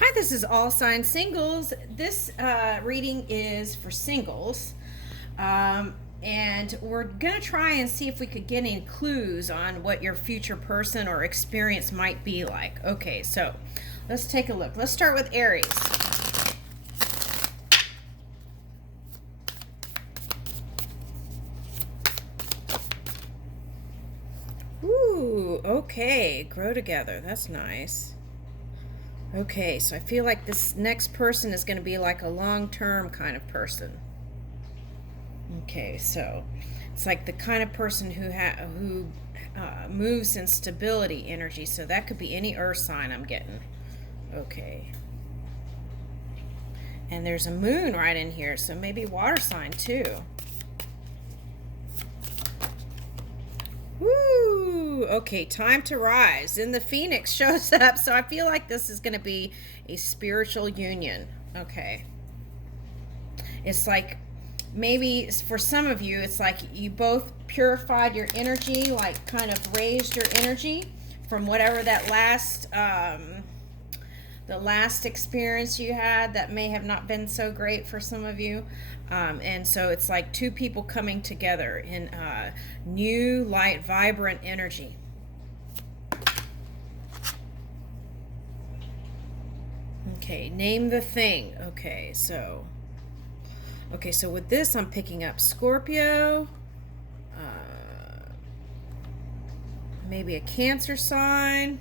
Hi, this is All Sign Singles. This reading is for singles. And we're going to try and see if we could get any clues on what your future person or experience might be like. Okay, so let's take a look. Let's start with Aries. Ooh, okay. Grow together. That's nice. Okay, so I feel like this next person is going to be like a long-term kind of person. Okay, so it's like the kind of person who moves in stability energy. So that could be any earth sign I'm getting. Okay. And there's a moon right in here, so maybe water sign too. Woo! Okay, time to rise. And the Phoenix shows up, so I feel like this is going to be a spiritual union. Okay. It's like maybe for some of you, it's like you both purified your energy, like kind of raised your energy from whatever that the last experience you had that may have not been so great for some of you. And so it's like two people coming together in new, light, vibrant energy. Okay, name the thing. Okay, so with this, I'm picking up Scorpio, maybe a Cancer sign.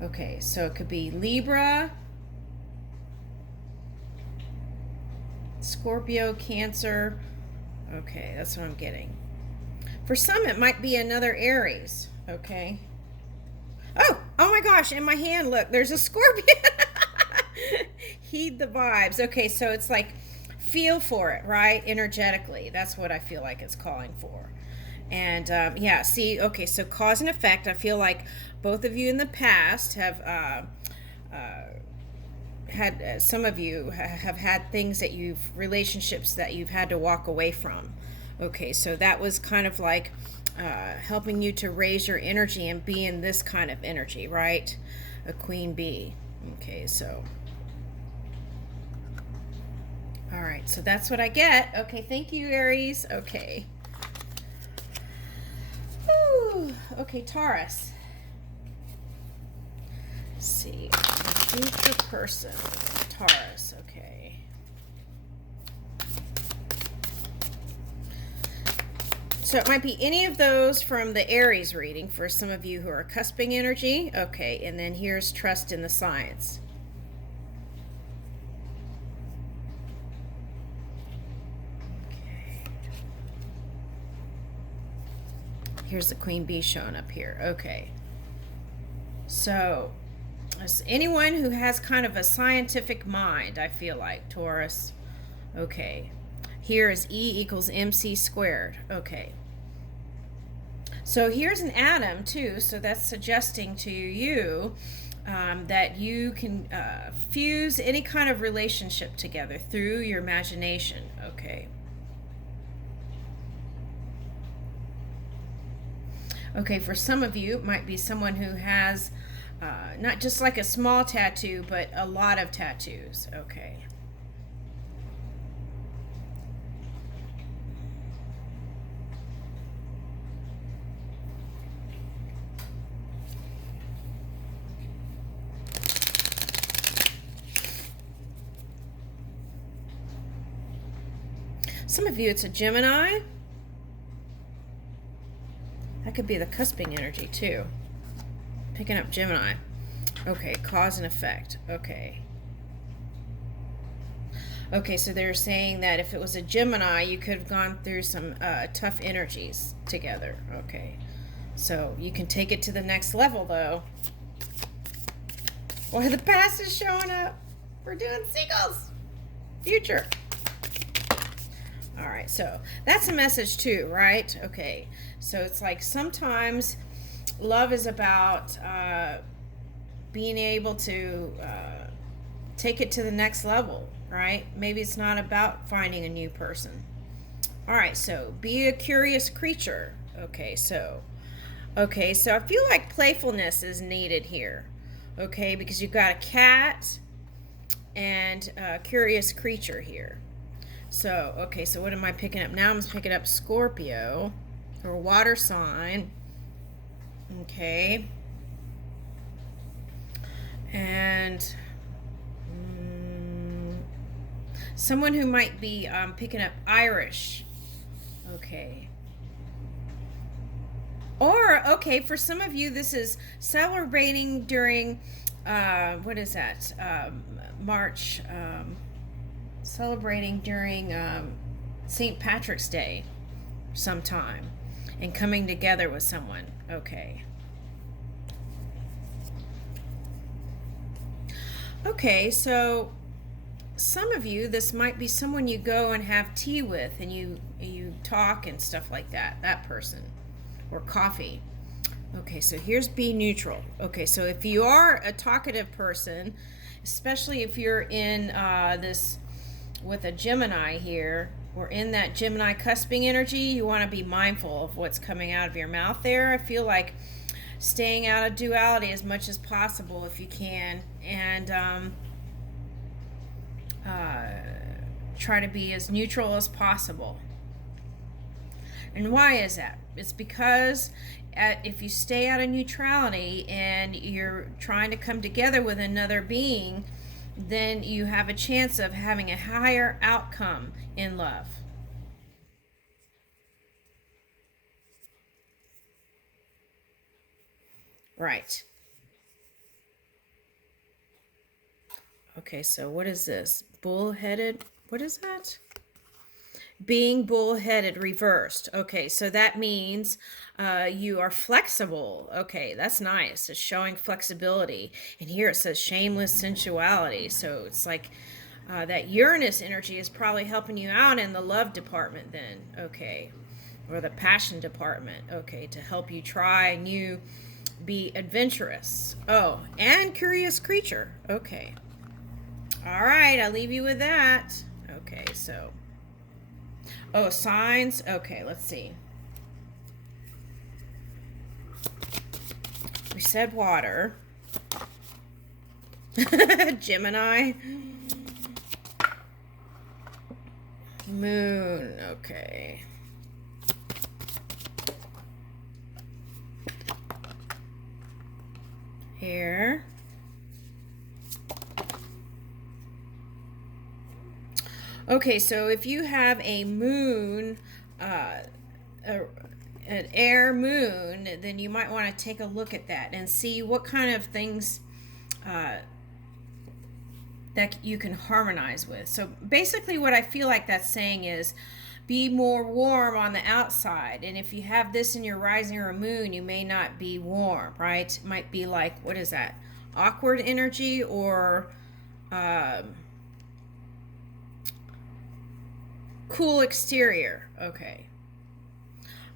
Okay, so it could be Libra, Scorpio, Cancer. Okay, that's what I'm getting. For some, it might be another Aries. Okay. Oh my gosh, in my hand, look, there's a Scorpion. Heed the vibes. Okay, so it's like feel for it, right? Energetically. That's what I feel like it's calling for. And yeah, see, okay, so cause and effect. I feel like both of you in the past have had, some of you have had things that relationships that you've had to walk away from. Okay, so that was kind of like helping you to raise your energy and be in this kind of energy, right? A queen bee. Okay, so. All right, so that's what I get. Okay, thank you, Aries. Okay. Whew. Okay, Taurus. Let's see. Future person. Taurus, okay. So it might be any of those from the Aries reading for some of you who are cusping energy. Okay, and then here's trust in the signs. Okay. Here's the queen bee showing up here. Okay. So, as anyone who has kind of a scientific mind, I feel like, Taurus. Okay. Here is E equals MC squared. Okay. So here's an atom too, so that's suggesting to you that you can fuse any kind of relationship together through your imagination. Okay. Okay, for some of you, it might be someone who has not just like a small tattoo, but a lot of tattoos. Okay. Some of you, it's a Gemini. That could be the cusping energy too. Picking up Gemini. Okay, cause and effect. Okay. Okay, so they're saying that if it was a Gemini, you could have gone through some tough energies together. Okay. So you can take it to the next level though. Boy, the past is showing up. We're doing singles. Future. All right, so that's a message too, right? Okay, so it's like sometimes love is about being able to take it to the next level, right? Maybe it's not about finding a new person. All right, so be a curious creature. Okay, so Okay, so I feel like playfulness is needed here. Okay, because you've got a cat and a curious creature here. So, okay, so what am I picking up? Now I'm picking up Scorpio, or water sign. Okay. And someone who might be picking up Irish. Okay. Or, okay, for some of you, this is celebrating during, what is that? March. Celebrating during St. Patrick's Day sometime and coming together with someone. Okay. Okay, so some of you, this might be someone you go and have tea with and you talk and stuff like that. That person. Or coffee. Okay, so here's be neutral. Okay, so if you are a talkative person, especially if you're in this with a Gemini here, or in that Gemini cusping energy, you want to be mindful of what's coming out of your mouth there. I feel like staying out of duality as much as possible if you can, and try to be as neutral as possible. And why is that? It's because if you stay out of neutrality and you're trying to come together with another being, then you have a chance of having a higher outcome in love. Right. Okay, so what is this? Bullheaded? What is that? Being bullheaded reversed. Okay, so that means you are flexible. Okay, that's nice. It's showing flexibility. And here it says shameless sensuality. So it's like that Uranus energy is probably helping you out in the love department then. Okay, or the passion department. Okay, to help you try new, be adventurous. Oh, and curious creature. Okay. All right, I'll leave you with that. Okay, so. Oh, signs. Okay, let's see. We said water. Gemini. Moon. Okay. Here. Okay, so if you have a moon, an air moon, then you might want to take a look at that and see what kind of things that you can harmonize with. So basically what I feel like that's saying is be more warm on the outside. And if you have this in your rising or moon, you may not be warm, right? It might be like, what is that? Awkward energy or cool exterior. Okay.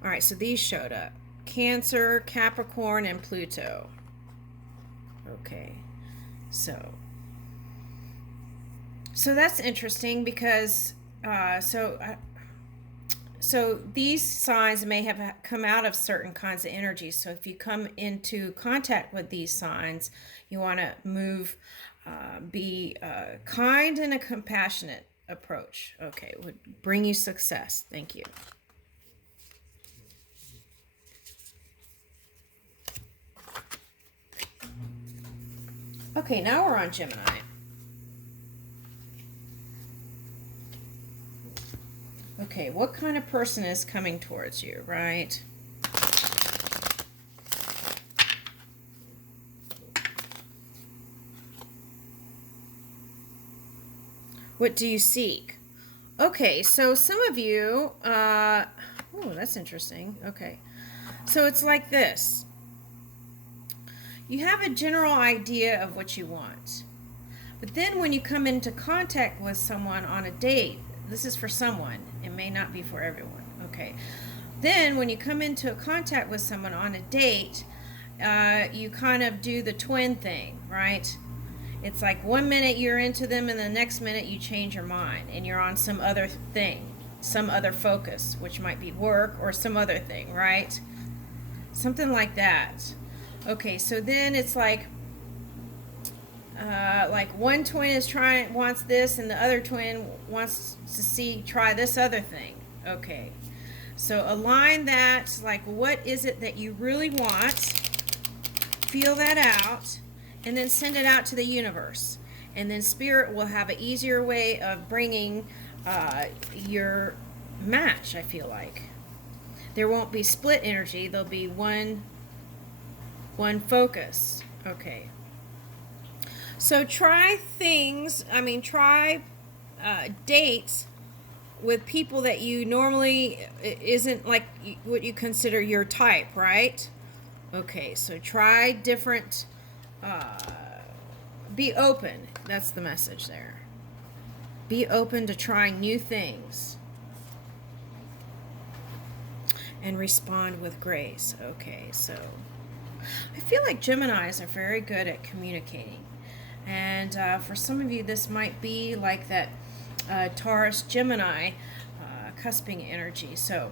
All right, so these showed up. Cancer, Capricorn, and Pluto. Okay. So that's interesting because so these signs may have come out of certain kinds of energies. So if you come into contact with these signs, you want to move, be kind and a compassionate approach. Okay, would bring you success. Thank you. Okay, now we're on Gemini. Okay, what kind of person is coming towards you, right? What do you seek? Okay, so some of you, oh, that's interesting. Okay, so it's like this. You have a general idea of what you want. But then when you come into contact with someone on a date, this is for someone, it may not be for everyone, okay? Then when you come into contact with someone on a date, you kind of do the twin thing, right? It's like 1 minute you're into them and the next minute you change your mind and you're on some other thing, some other focus, which might be work or some other thing, right? Something like that. Okay, so then it's like one twin wants this, and the other twin wants to try this other thing. Okay, so align that. Like, what is it that you really want? Feel that out, and then send it out to the universe. And then Spirit will have an easier way of bringing your match, I feel like. There won't be split energy. There'll be one focus. Okay. So try dates with people that you normally isn't like what you consider your type, right? Okay, so try different, be open. That's the message there. Be open to trying new things. And respond with grace. Okay, so I feel like Geminis are very good at communicating. And for some of you, this might be like that Taurus Gemini cusping energy. So,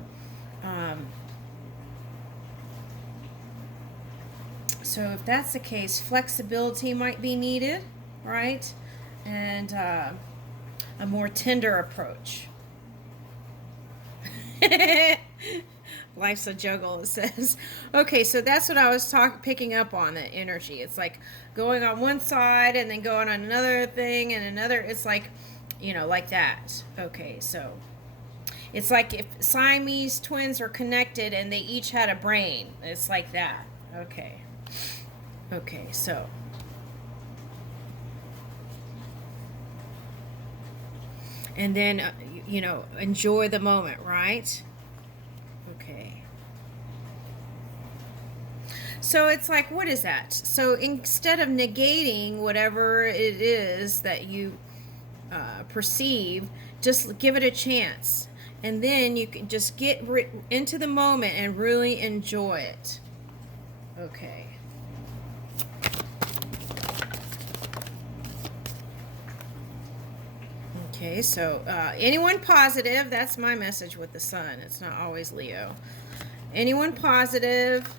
so if that's the case, flexibility might be needed, right? And a more tender approach. Life's a juggle, it says. Okay, so that's what I was picking up on, that energy. It's like going on one side and then going on another thing and another. It's like, like that. Okay, so it's like if Siamese twins are connected and they each had a brain. It's like that. Okay. Okay, so. And then, enjoy the moment, right? Okay. So it's like, what is that? So instead of negating whatever it is that you perceive, just give it a chance. And then you can just get into the moment and really enjoy it. Okay. Okay, so anyone positive, that's my message with the sun. It's not always Leo. Anyone positive,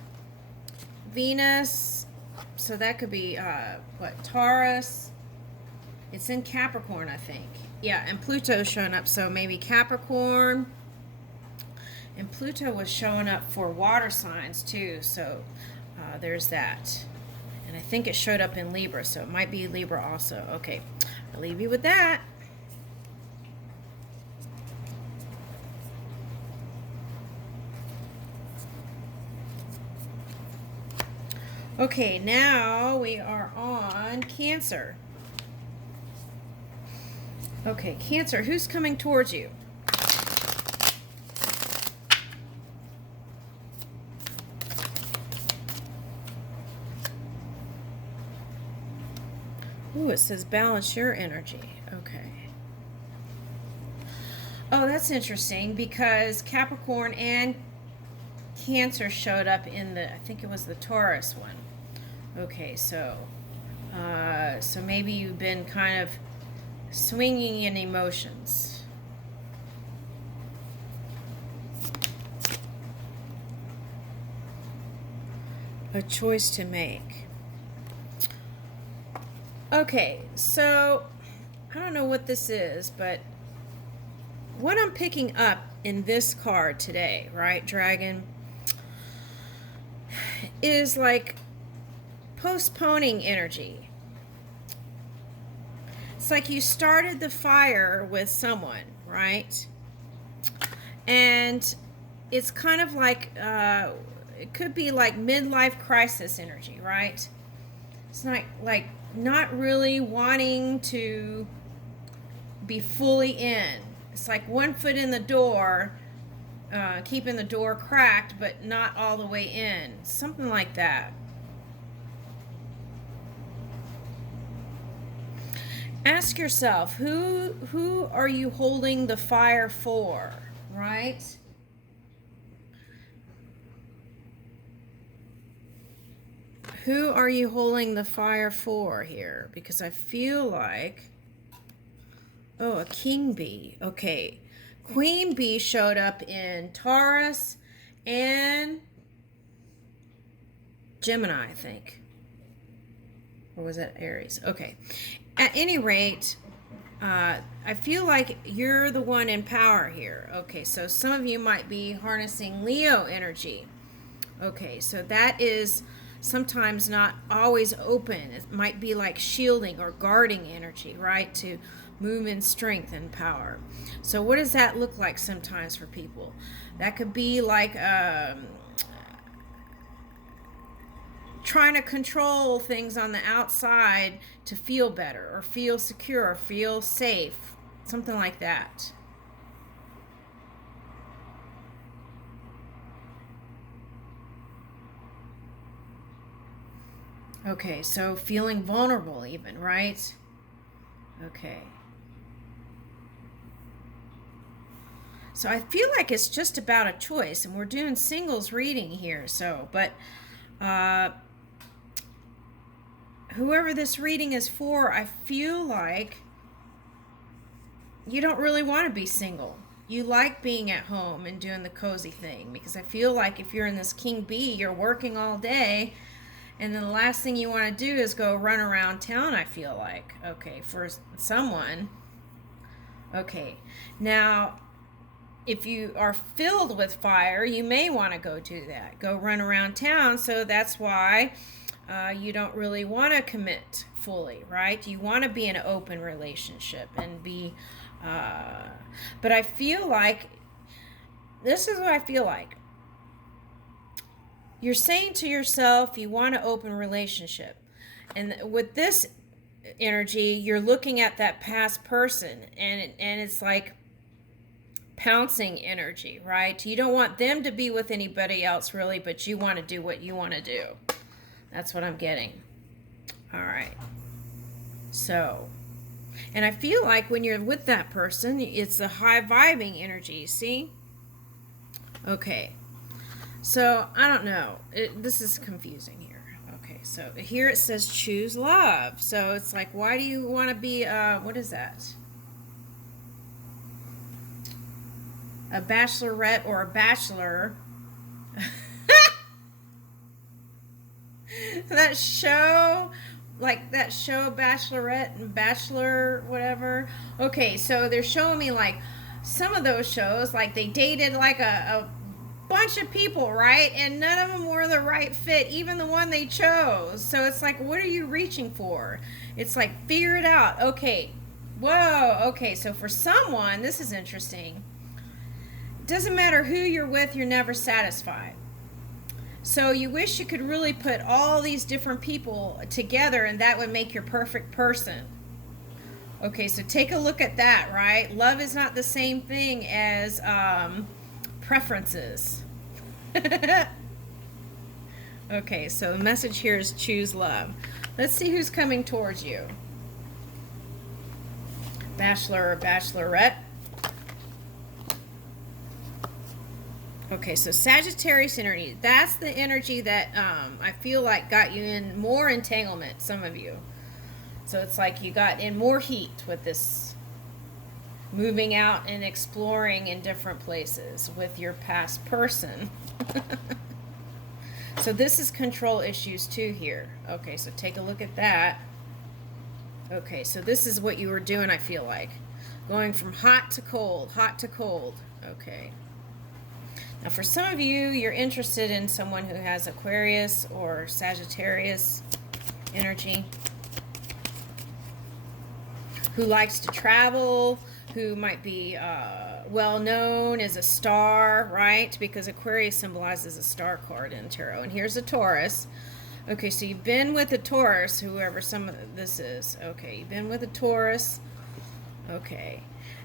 Venus, so that could be, Taurus. It's in Capricorn, I think. Yeah, and Pluto's showing up, so maybe Capricorn. And Pluto was showing up for water signs, too, so there's that. And I think it showed up in Libra, so it might be Libra also. Okay, I'll leave you with that. Okay, now we are on Cancer. Okay, Cancer, who's coming towards you? Ooh, it says balance your energy. Okay. Oh, that's interesting because Capricorn and Cancer showed up in I think it was the Taurus one. Okay, so maybe you've been kind of swinging in emotions. A choice to make. Okay, so I don't know what this is, but what I'm picking up in this card today, right, Dragon, is like postponing energy. It's like you started the fire with someone, right? And it's kind of like, it could be like midlife crisis energy, right? It's not really wanting to be fully in. It's like one foot in the door, keeping the door cracked, but not all the way in. Something like that. Ask yourself, who are you holding the fire for, right? Who are you holding the fire for here? Because I feel like, oh, a king bee. Okay. Queen bee showed up in Taurus and Gemini, I think. Or was that Aries? Okay. At any rate, I feel like you're the one in power here. Okay, so some of you might be harnessing Leo energy. Okay, so that is sometimes not always open. It might be like shielding or guarding energy, right? To move in strength and power. So what does that look like sometimes for people? That could be like trying to control things on the outside to feel better or feel secure or feel safe, something like that. Okay, so feeling vulnerable even, right? Okay. So I feel like it's just about a choice, and we're doing singles reading here, so, but whoever this reading is for, I feel like you don't really want to be single. You like being at home and doing the cozy thing, because I feel like if you're in this King Bee, you're working all day, and then the last thing you want to do is go run around town, I feel like. Okay, for someone. Okay, now, if you are filled with fire, you may want to go do that. Go run around town, so that's why you don't really want to commit fully, right? You want to be in an open relationship and be, but I feel like, this is what I feel like. You're saying to yourself, you want an open relationship. And with this energy, you're looking at that past person, and it's like pouncing energy, right? You don't want them to be with anybody else really, but you want to do what you want to do. That's what I'm getting. All right. So, and I feel like when you're with that person, it's a high vibing energy, see? Okay. So, I don't know. This is confusing here. Okay, so here it says choose love. So, it's like, why do you want to be, what is that? A bachelorette or a bachelor. That show, like that show Bachelorette and Bachelor, whatever. Okay, so they're showing me like some of those shows, like they dated like a bunch of people, right? And none of them were the right fit, even the one they chose. So it's like, what are you reaching for? It's like, figure it out. Okay. Whoa. Okay, so for someone, this is interesting. It doesn't matter who you're with, you're never satisfied. So you wish you could really put all these different people together, and that would make your perfect person. Okay, so take a look at that, right? Love is not the same thing as preferences. Okay, so the message here is choose love. Let's see who's coming towards you. Bachelor or bachelorette. Okay, so Sagittarius energy. That's the energy that I feel like got you in more entanglement, some of you. So it's like you got in more heat with this moving out and exploring in different places with your past person. So this is control issues too here. Okay, so take a look at that. Okay, so this is what you were doing, I feel like. Going from hot to cold, hot to cold. Okay. Now, for some of you, you're interested in someone who has Aquarius or Sagittarius energy, who likes to travel, who might be well known as a star, right? Because Aquarius symbolizes a star card in tarot. And here's a Taurus. Okay, so you've been with a Taurus, whoever some of this is. Okay, you've been with a Taurus. Okay.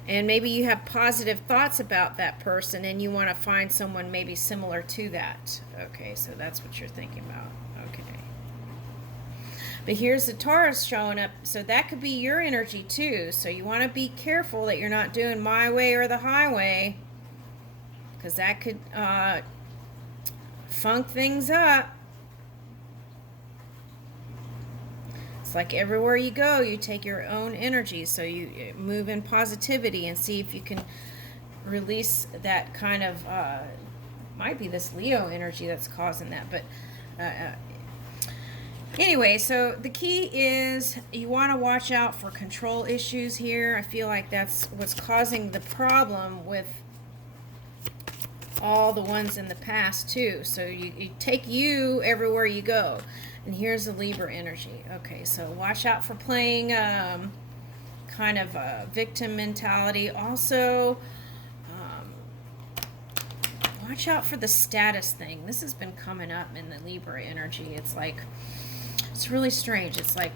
And maybe you have positive thoughts about that person and you want to find someone maybe similar to that. Okay, so that's what you're thinking about. Okay. But here's the Taurus showing up, so that could be your energy too. So you want to be careful that you're not doing my way or the highway, because that could funk things up. It's like everywhere you go, you take your own energy, so you move in positivity and see if you can release that kind of, might be this Leo energy that's causing that, but Anyway, so the key is you want to watch out for control issues here. I feel like that's what's causing the problem with all the ones in the past too. So you take you everywhere you go. And here's the Libra energy. Okay, so watch out for playing kind of a victim mentality. Also, watch out for the status thing. This has been coming up in the Libra energy. It's like, it's really strange. It's like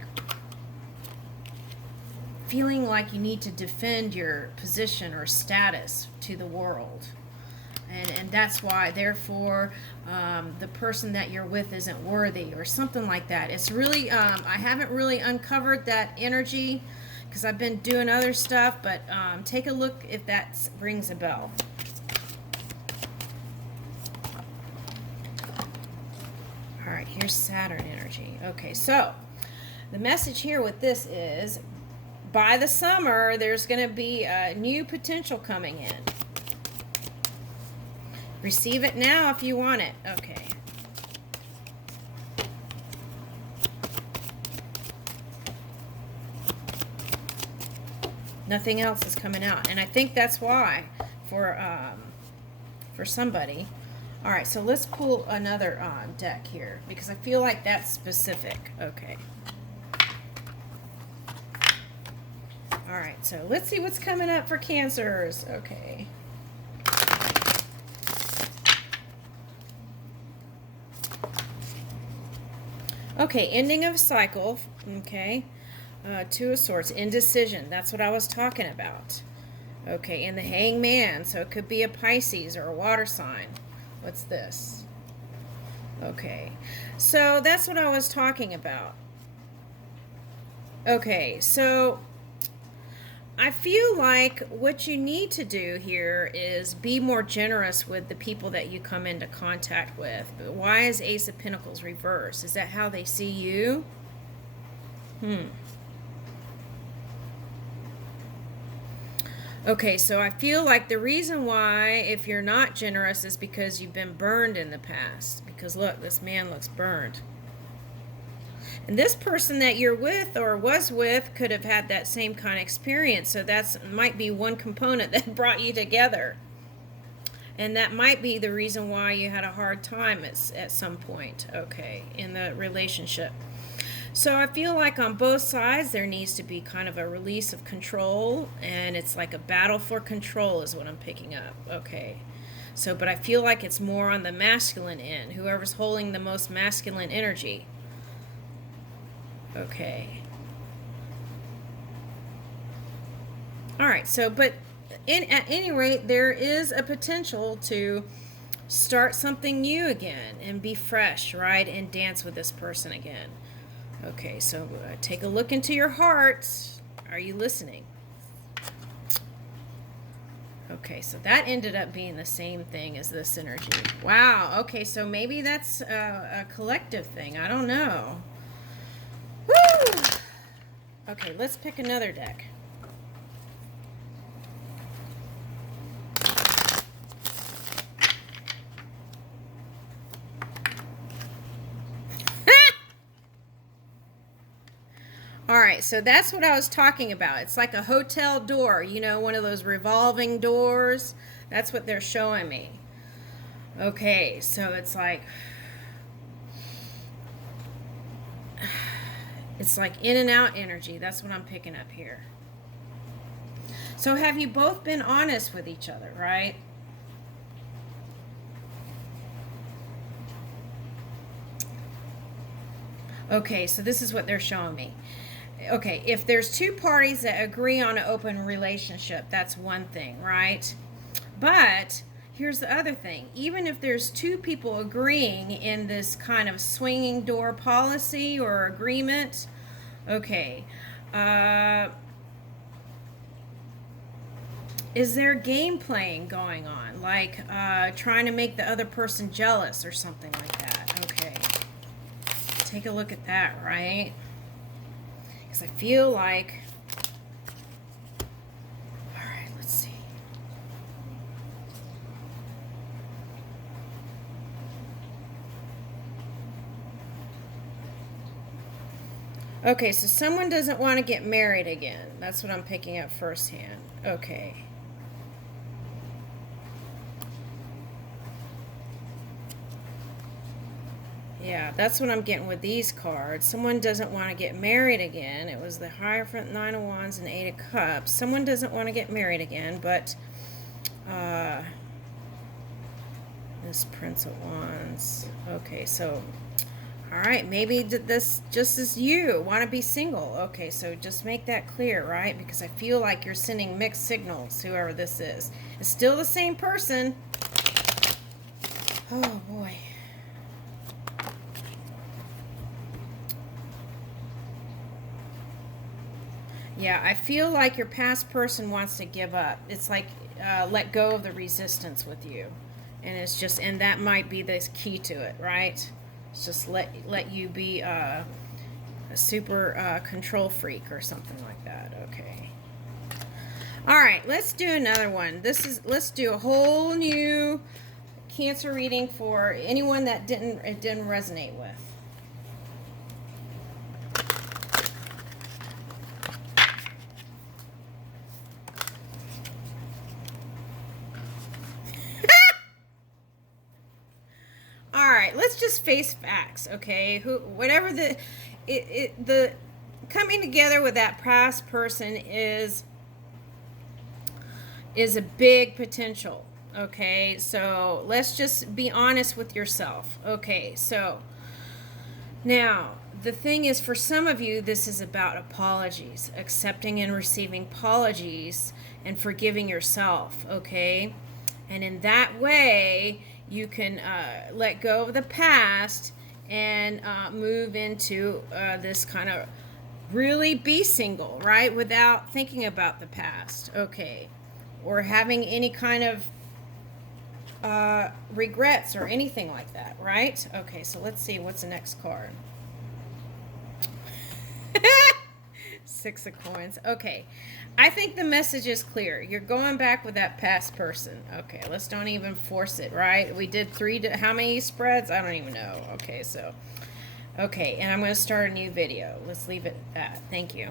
feeling like you need to defend your position or status to the world. And that's why, therefore, the person that you're with isn't worthy or something like that. It's really, I haven't really uncovered that energy because I've been doing other stuff, but take a look if that rings a bell. All right, here's Saturn energy. Okay, so the message here with this is, by the summer, there's going to be a new potential coming in. Receive it now if you want it. Okay. Nothing else is coming out. And I think that's why for somebody. All right, so let's pull another deck here because I feel like that's specific. Okay. All right, so let's see what's coming up for Cancers. Okay. Okay, ending of cycle. Okay. Two of Swords, indecision. That's what I was talking about. Okay, and the Hangman. So it could be a Pisces or a water sign. What's this? Okay, so that's what I was talking about. Okay, so I feel like what you need to do here is be more generous with the people that you come into contact with. But why is Ace of Pentacles reversed? Is that how they see you? Okay, so I feel like the reason why, if you're not generous, is because you've been burned in the past. Because look, this man looks burned. And this person that you're with or was with could have had that same kind of experience. So that's might be one component that brought you together. And that might be the reason why you had a hard time at some point, okay, in the relationship. So I feel like on both sides there needs to be kind of a release of control, and it's like a battle for control is what I'm picking up. Okay. So, but I feel like it's more on the masculine end, whoever's holding the most masculine energy. Okay. All right. So, but at any rate, there is a potential to start something new again and be fresh, right? And dance with this person again. Okay, so take a look into your heart. Are you listening? Okay, so that ended up being the same thing as this energy. Wow, okay, so maybe that's a collective thing. I don't know. Woo! Okay, let's pick another deck. All right, so that's what I was talking about. It's like a hotel door, you know, one of those revolving doors. That's what they're showing me. Okay, so it's like in and out energy. That's what I'm picking up here. So have you both been honest with each other, right? Okay, so this is what they're showing me. Okay, if there's two parties that agree on an open relationship, that's one thing, right? But here's the other thing. Even if there's two people agreeing in this kind of swinging door policy or agreement, okay, is there game playing going on? Like trying to make the other person jealous or something like that? Okay. Take a look at that, right? Because I feel like, all right, let's see. Okay, so someone doesn't want to get married again. That's what I'm picking up firsthand. Okay. Yeah, that's what I'm getting with these cards. Someone doesn't want to get married again. It was the Hierophant, Nine of Wands, and Eight of Cups. Someone doesn't want to get married again, but this Prince of Wands. Okay, so, all right, maybe this just is you. Want to be single. Okay, so just make that clear, right? Because I feel like you're sending mixed signals, whoever this is. It's still the same person. Oh, boy. Yeah, I feel like your past person wants to give up. It's like let go of the resistance with you. And it's just, and that might be the key to it, right? It's just let you be a super control freak or something like that. Okay. All right, let's do another one. Let's do a whole new Cancer reading for anyone that it didn't resonate with. All right, let's just face facts, okay? Whatever the coming together with that past person is a big potential, okay? So let's just be honest with yourself. Okay, so now the thing is, for some of you, this is about apologies, accepting and receiving apologies and forgiving yourself, okay? And in that way, you can let go of the past and move into this kind of really be single, right? Without thinking about the past, okay? Or having any kind of regrets or anything like that, right? Okay, so let's see, what's the next card? Six of Coins. Okay, I think the message is clear. You're going back with that past person. Okay, let's don't even force it, right? We did how many spreads? I don't even know. Okay, so, okay, and I'm going to start a new video. Let's leave it at that. Thank you.